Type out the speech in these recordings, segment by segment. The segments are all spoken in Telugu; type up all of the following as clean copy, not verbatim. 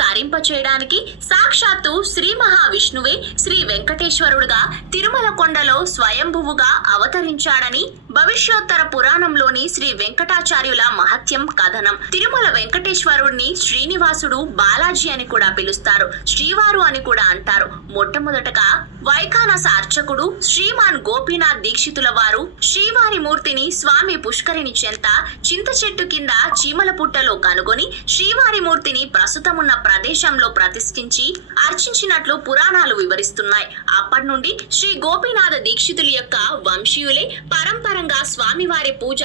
తరింపచేయడానికి సాక్షాత్తు శ్రీ మహావిష్ణువే శ్రీ వెంకటేశ్వరుడుగా తిరుమల కొండలో స్వయంభువుగా అవతరించాడని భవిష్యోత్తర పురాణంలోని శ్రీ వెంకటాచార్యుల మహత్యం కథనం. తిరుమల వెంకటేశ్వరుడిని శ్రీనివాసుడు, బాలాజీ అని కూడా పిలుస్తారు, శ్రీవారు అని కూడా అంటారు. మొట్టమొదటగా వైఖానస అర్చకుడు శ్రీమాన్ గోపీనాథ్ దీక్షితుల వారు శ్రీవారి మూర్తిని స్వామి పుష్కరిణి చెంత చింత చెట్టు కింద చీమల పుట్టలో కనుగొని శ్రీవారి మూర్తిని ప్రస్తుతమున్న ప్రదేశంలో ప్రతిష్ఠించి అర్చించినట్లు పురాణాలు వివరిస్తున్నాయి. అప్పటి నుండి శ్రీ గోపీనాథ దీక్షితుల యొక్క వంశీయులే పరంపరంగా స్వామివారి పూజ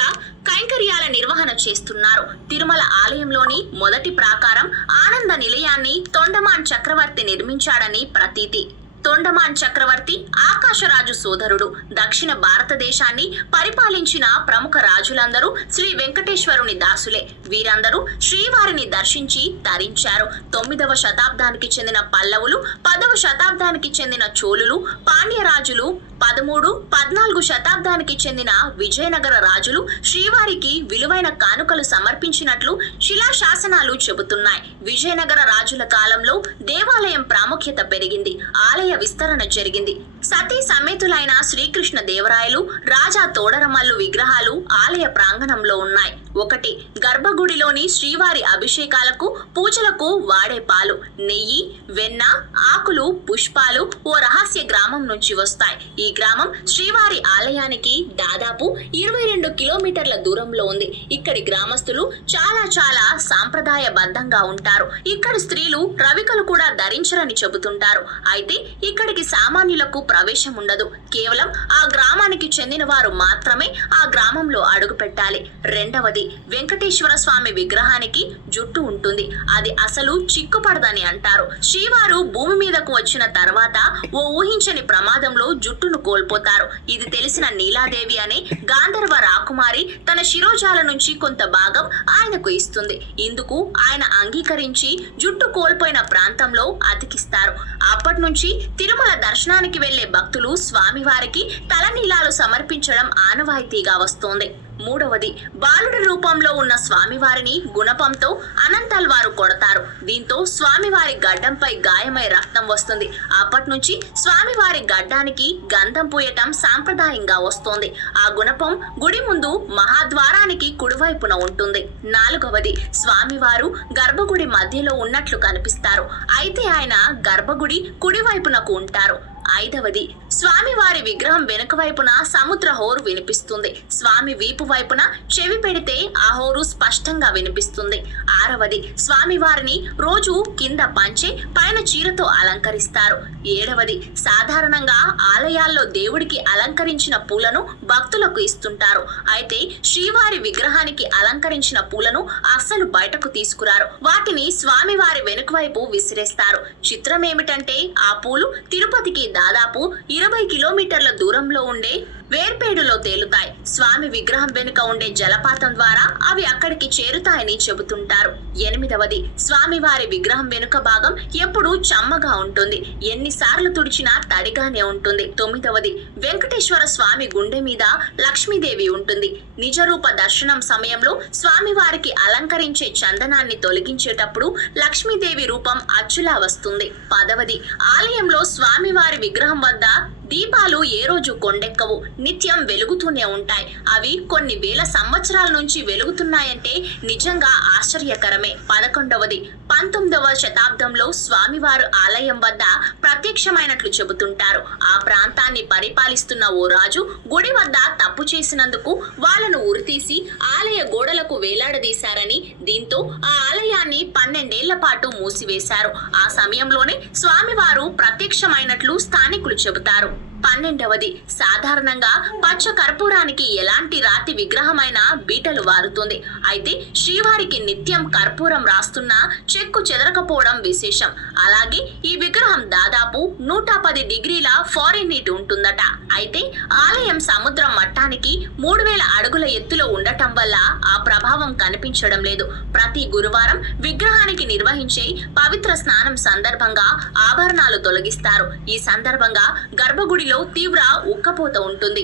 కైంకర్యాల నిర్వహణ చేస్తున్నారు. తిరుమల ఆలయంలోని మొదటి ప్రాకారం ఆనంద నిలయాన్ని తొండమాన్ చక్రవర్తి నిర్మించాడని ప్రతీతి. తొండమాన్ చక్రవర్తి ఆకాశరాజు సోదరుడు. దక్షిణ భారతదేశాన్ని పరిపాలించిన ప్రముఖ రాజులందరూ శ్రీ వెంకటేశ్వరుని దాసులే. వీరందరూ శ్రీవారిని దర్శించి తరించారు. 9వ శతాబ్దానికి చెందిన పల్లవులు, 10వ శతాబ్దానికి చెందిన చోళులు, పాండ్యరాజులు, 13, 14 శతాబ్దానికి చెందిన విజయనగర రాజులు శ్రీవారికి విలువైన కానుకలు సమర్పించినట్లు శిలాశాసనాలు చెబుతున్నాయి. విజయనగర రాజుల కాలంలో దేవాలయం ప్రాముఖ్యత పెరిగింది, ఆలయ విస్తరణ జరిగింది. సతీ సమేతులైన శ్రీకృష్ణ దేవరాయలు, రాజా తోడరమల్లు విగ్రహాలు ఆలయ ప్రాంగణంలో ఉన్నాయి. 1. గర్భగుడిలోని శ్రీవారి అభిషేకాలకు, పూజలకు వాడే పాలు, నెయ్యి, వెన్న, ఆకులు, పుష్పాలు ఓ రహస్య గ్రామం నుంచి వస్తాయి. ఈ గ్రామం శ్రీవారి ఆలయానికి దాదాపు 22 కిలోమీటర్ల దూరంలో ఉంది. ఇక్కడి గ్రామస్తులు చాలా సాంప్రదాయబద్ధంగా ఉంటారు. ఇక్కడి స్త్రీలు రవికలు కూడా ధరించరని చెబుతుంటారు. అయితే ఇక్కడికి సామాన్యులకు ప్రవేశం ఉండదు. కేవలం ఆ గ్రామానికి చెందిన వారు మాత్రమే ఆ గ్రామంలో అడుగు పెట్టాలి. 2. వెంకటేశ్వర స్వామి విగ్రహానికి జుట్టు ఉంటుంది. అది అసలు చిక్కుపడదని అంటారు. శ్రీవారు భూమి మీదకు వచ్చిన తర్వాత ఓ ఊహించని ప్రమాదంలో జుట్టును కోల్పోతారు. ఇది తెలిసిన నీలాదేవి అనే గాంధర్వ రాకుమారి తన శిరోజాల నుంచి కొంత భాగం ఆయనకు ఇస్తుంది. ఇందుకు ఆయన అంగీకరించి జుట్టు కోల్పోయిన ప్రాంతంలో అతికిస్తారు. అప్పటి నుంచి తిరుమల దర్శనానికి వెళ్లే భక్తులు స్వామివారికి తలనీలాలు సమర్పించడం ఆనవాయితీగా వస్తోంది. 3. బాలుడి రూపంలో ఉన్న స్వామివారిని గుణపంతో అనంతల్ వారు కొడతారు. దీంతో స్వామివారి గడ్డంపై గాయమై రక్తం వస్తుంది. అప్పటి నుంచి స్వామివారి గడ్డానికి గంధం పూయటం సాంప్రదాయంగా వస్తోంది. ఆ గుణపం గుడి ముందు మహాద్వారానికి కుడివైపున ఉంటుంది. 4. స్వామివారు గర్భగుడి మధ్యలో ఉన్నట్లు కనిపిస్తారు. అయితే ఆయన గర్భగుడి కుడివైపునకు ఉంటారు. 5. స్వామివారి విగ్రహం వెనుక వైపున సముద్ర హోరు వినిపిస్తుంది. స్వామి వీపు వైపున చెవి పెడితే ఆ హోరు స్పష్టంగా వినిపిస్తుంది. 6. స్వామివారిని రోజు కింద పంచె, పైన చీరతో అలంకరిస్తారు. 7. సాధారణంగా ఆలయాల్లో దేవుడికి అలంకరించిన పూలను భక్తులకు ఇస్తుంటారు. అయితే శ్రీవారి విగ్రహానికి అలంకరించిన పూలను అస్సలు బయటకు తీసుకురారు. వాటిని స్వామివారి వెనుక వైపు విసిరేస్తారు. చిత్రం ఏమిటంటే ఆ పూలు తిరుపతికి దాదాపు 20 కిలోమీటర్ల దూరంలో ఉండే వేర్పేడులో తేలుతాయి. స్వామి విగ్రహం వెనుక ఉండే జలపాతం ద్వారా అవి అక్కడికి చేరుతాయని చెబుతుంటారు. 8. స్వామివారి విగ్రహం వెనుక భాగం ఎప్పుడూ చెమ్మగా ఉంటుంది. ఎన్నిసార్లు తుడిచినా తడిగానే ఉంటుంది. 9. వెంకటేశ్వర స్వామి గుండె మీద లక్ష్మీదేవి ఉంటుంది. నిజరూప దర్శనం సమయంలో స్వామివారికి అలంకరించే చందనాన్ని తొలగించేటప్పుడు లక్ష్మీదేవి రూపం అచ్చులా వస్తుంది. 10. ఆలయంలో స్వామివారి విగ్రహం వద్ద దీపాలు ఏ రోజు కొండెక్కవు, నిత్యం వెలుగుతూనే ఉంటాయి. అవి కొన్ని వేల సంవత్సరాల నుంచి వెలుగుతున్నాయంటే నిజంగా ఆశ్చర్యకరమే. 11. 19వ శతాబ్దంలో స్వామివారు ఆలయం వద్ద ప్రత్యక్షమైనట్లు చెబుతుంటారు. ఆ ప్రాంతాన్ని పరిపాలిస్తున్న ఓ రాజు గుడి వద్ద తప్పు చేసినందుకు వాళ్ళను ఉరితీసి ఆలయ గోడలకు వేలాడదీశారని, దీంతో ఆ ఆలయాన్ని 12 ఏళ్ల పాటు మూసివేశారు. ఆ సమయంలోనే స్వామివారు ప్రత్యక్షమైనట్లు స్థానికులు చెబుతారు. 12. సాధారణంగా పచ్చ కర్పూరానికి ఎలాంటి రాతి విగ్రహమైన బీటలు వారుతుంది. అయితే శ్రీవారికి నిత్యం కర్పూరం రాస్తున్నా చెక్కు చెదరకపోవడం విశేషం. అలాగే ఈ విగ్రహం దాదాపు 110 డిగ్రీల ఫారెన్ హీట్ ఉంటుందట. అయితే ఆలయం సముద్రం మట్టానికి 3000 అడుగుల ఎత్తులో ఉండటం వల్ల ఆ ప్రభావం కనిపించడం లేదు. ప్రతి గురువారం విగ్రహానికి నిర్వహించే పవిత్ర స్నానం సందర్భంగా ఆభరణాలు తొలగిస్తారు. ఈ సందర్భంగా గర్భగుడిలో తీవ్ర ఉక్కపోత ఉంటుంది.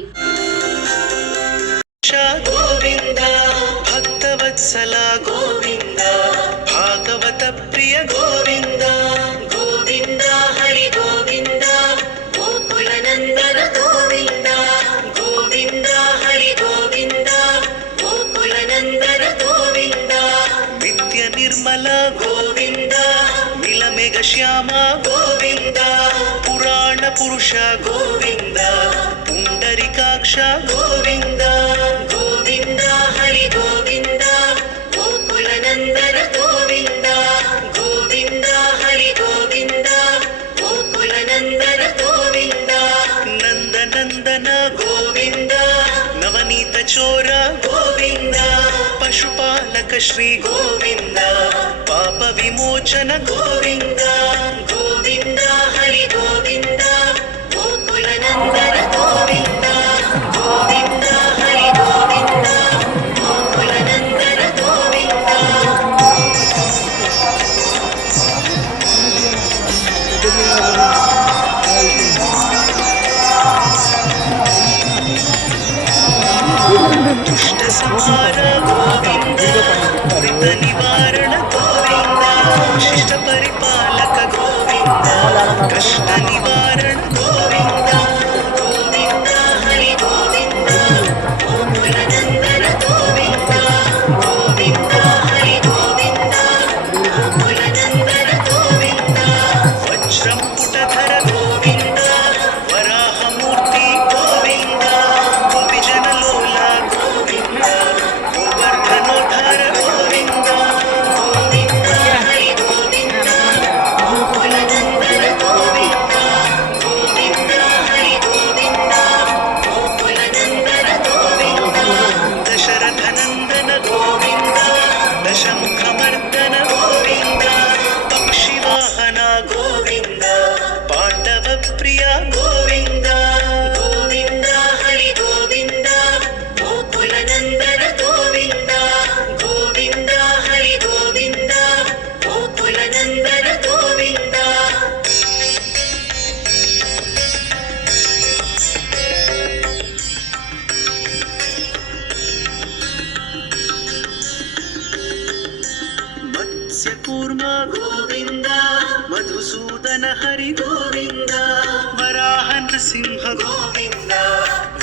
గోవింద భక్తవత్సల గోవింద భాగవత ಭಾಗವತ ಪ್ರಿಯ ಗೋವಿಂದ ಗೋವಿಂದ ಹರಿ ಗೋವಿಂದ ಗೋಕುಲನಂದನ ಗೋವಿಂದ ಗೋವಿಂದ ಹರಿ ಗೋವಿಂದ ಗೋಕುಲನಂದನ ಗೋವಿಂದ ನಿತ್ಯ ನಿರ್ಮಲ ಗೋವಿಂದ ನೀಲಮೇಘ ಶ್ಯಾಮ ಗೋವಿಂದ ಪುರಾಣ ಪುರುಷ ಗೋವಿಂದ ಪುಂಡರಿಕಾಕ್ಷ ಗೋವಿಂದ ಗೋವಿಂದ ಹರಿ ಗೋವಿಂದ ಗೋಕುಲನಂದನ ಗೋವಿಂದ ಗೋವಿಂದ ಹರಿ ಗೋವಿಂದ ಗೋಕುಲನಂದನ ಗೋವಿಂದ ನಂದನಂದನ ಗೋವಿಂದ ನವನೀತ ಚೋರ ಗೋವಿಂದ ಪಶುಪಾಲಕ ಶ್ರೀ ಗೋವಿಂದ ಪಾಪ ವಿಮೋಚನ ಗೋವಿಂದ ಗೋವಿಂದ ಹರಿ ಗೋವಿಂದ ಗೋಕುಲನಂದನ ಗೋವಿಂದ ಗೋವಿಂದ ಹರಿ ಗೋವಿಂದ ಗೋಕುಲನಂದನ ಗೋವಿಂದ ದುಷ್ಟ ಸಂಹಾರ ಗೋವಿಂದ ದುರಿತ ನಿವಾರಣ ಗೋವಿಂದ ಶಿಷ್ಟ ಪರಿಪಾಲಕ ಗೋವಿಂದ ಕಷ್ಟ ನಿವಾರಣ ಗೋವಿಂದ ಗೋವಿಂದ ಹರಿ ಗೋವಿಂದ ಗೋಕುಲನಂದನ ಗೋವಿಂದ ಗೋವಿಂದ ಹರಿ ಗೋವಿಂದ ಗೋಕುಲನಂದನ ಗೋವಿಂದ ವಜ್ರಮುಕುಟಧರ ಗೋವಿಂದ ವರಾಹಮೂರ್ತಿ ಗೋವಿಂದ ಗೋಪಿಜನಲೋಲ ಗೋವಿಂದ ಗೋವರ್ಧನೋದ್ಧಾರ ಗೋವಿಂದ ಗೋವಿಂದ ಹರಿ ಗೋವಿಂದ ಗೋಕುಲನಂದನ ಗೋವಿಂದ ಗೋವಿಂದ ಹರಿ ಗೋವಿಂದ ಗೋಕುಲನಂದನ ಗೋವಿಂದ ದಶರಥನಂದನ ಗೋವಿಂದ ದಶಮುಖಮರ್ದನ ಗೋವಿಂದ ಪಕ್ಷಿವಾಹನ ಗೋವಿಂದ ಪಾಂಡವ ಪ್ರಿಯ ಗೋವಿಂದ ಗೋವಿಂದ ಹರಿ ಗೋವಿಂದ ಗೋಕುಲನಂದನ ಗೋವಿಂದ ಗೋವಿಂದ ಹರಿ ಗೋವಿಂದ ಗೋಕುಲನಂದನ ಗೋವಿಂದ ಮತ್ಸ್ಯಕೂರ್ಮ ಗೋವಿಂದ ಮಧುಸೂದನ ಹರಿ ಗೋವಿಂದ ವರಾಹ ನೃಸಿಂಹ ಗೋವಿಂದ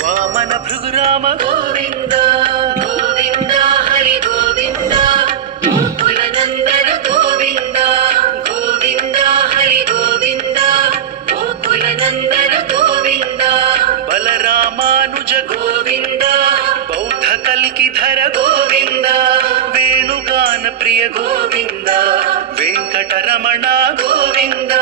ವಾಮನ ಭೃಗುರಾಮ ಗೋವಿಂದ ಗೋವಿಂದ ಹರಿ ಗೋವಿಂದ ಗೋಕುಲನಂದನ ಗೋವಿಂದ ಗೋವಿಂದ ಹರಿ ಗೋವಿಂದ ಗೋಕುಲನಂದನ ಗೋವಿಂದ ಬಲರಾಮಾನುಜ ಗೋವಿಂದ ಬೌದ್ಧ ಕಲ್ಕಿಧರ ಗೋವಿಂದ ವೇಣುಗಾನ ಪ್ರಿಯ ಗೋವಿಂದ ವೆಂಕಟರಮಣ ಗೋವಿಂದ